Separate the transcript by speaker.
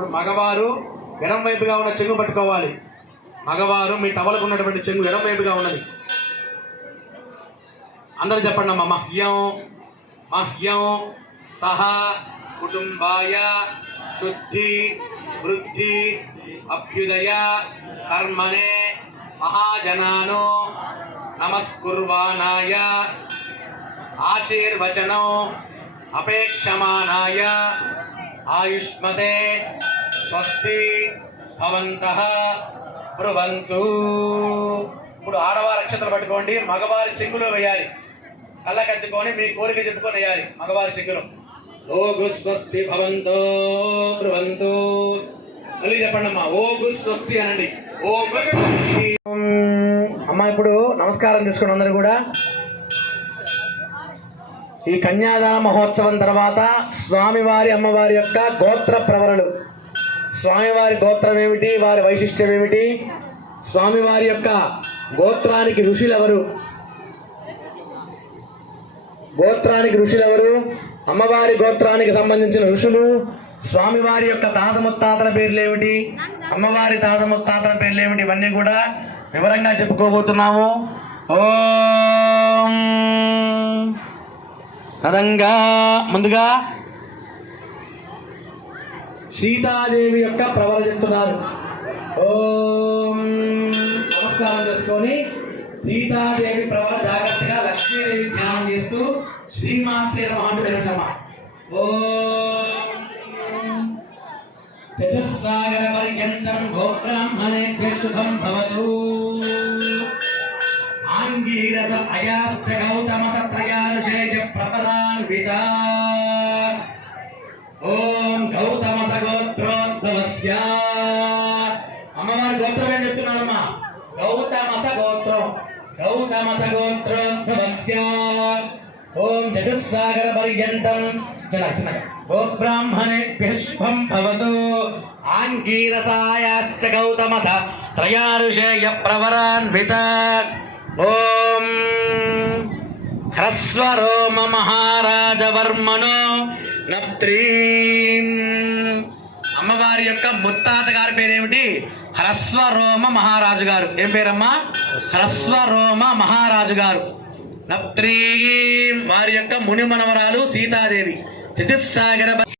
Speaker 1: ఇప్పుడు మగవారు ఎడం వైపుగా ఉన్న చెంగు పట్టుకోవాలి. మగవారు మీ టవలకు ఉన్నటువంటి చెంగు ఎడం వైపుగా ఉన్నది. అందరూ చెప్పండి అమ్మ మహ్యం మహ్యం సహా కుటుంబాయ శుద్ధి వృద్ధి అభ్యుదయ కర్మణే మహాజనాను నమస్కుర్వానాయ ఆశీర్వచనం అపేక్షమానాయ ఆయుష్మతే స్వస్తి భవంతః బ్రువంతు ఇప్పుడు ఆడవారి నక్షత్రం పట్టుకోండి మగవారి చెంగులో వేయాలి. కళ్ళకద్దుకొని మీ కోరిక చెప్పుకొని వేయాలి మగవారి చెంగులో ఓగు స్వస్తి భవంతో బ్రువంతు. మళ్ళీ చెప్పండి అమ్మా ఓగు స్వస్తి అనండి. ఓగు స్వస్తి. అమ్మా ఇప్పుడు నమస్కారం తీసుకోండి అందరూ కూడా. ఈ కన్యాదాన మహోత్సవం తర్వాత స్వామివారి అమ్మవారి యొక్క గోత్ర ప్రవరలు స్వామివారి గోత్రం ఏమిటి? వారి వైశిష్ట్యం ఏమిటి? స్వామివారి యొక్క గోత్రానికి ఋషులు ఎవరు గోత్రానికి ఋషులు ఎవరు అమ్మవారి గోత్రానికి సంబంధించిన ఋషులు. స్వామివారి యొక్క తాత ముత్తాతల పేర్లు ఏమిటి? అమ్మవారి తాత ముత్తాతల పేర్లు ఏమిటి? ఇవన్నీ కూడా వివరంగా చెప్పుకోబోతున్నాము. ఓ తదంగా. ముందుగా సీతాదేవి యొక్క ప్రవర చెప్తున్నారు. ఓం నమస్కారం చేసుకొని సీతాదేవి ప్రవర జాగ్రత్తగా లక్ష్మీదేవి ధ్యానం చేస్తూ శ్రీమాత్రే నమః ఓం చతుస్సాగర పర్యంతం గోబ్రాహ్మణే శుభం భవతు. ఆంగీరస అయాశ్చ గౌతమ సత్రయానుషేయ ప్రపదాన్విత. గౌతమ ఓం జగత్సాగర పర్యంతం చిన్న భవతు ఆంగీరసాయాశ్చ గౌతమ త్రయారుషేయ ప్రవరాన్విత ఓం హ్రస్వరోమ మహారాజవర్మను నప్త్రీం అమ్మవారి యొక్క ముత్తాత గారి పేరేమిటి? హ్రస్వరోమ మహారాజు గారు. ఏం పేరమ్మా? హ్రస్వరోమ మహారాజు గారు. వారి యొక్క ముని మనవరాలు సీతాదేవి చతుస్సాగర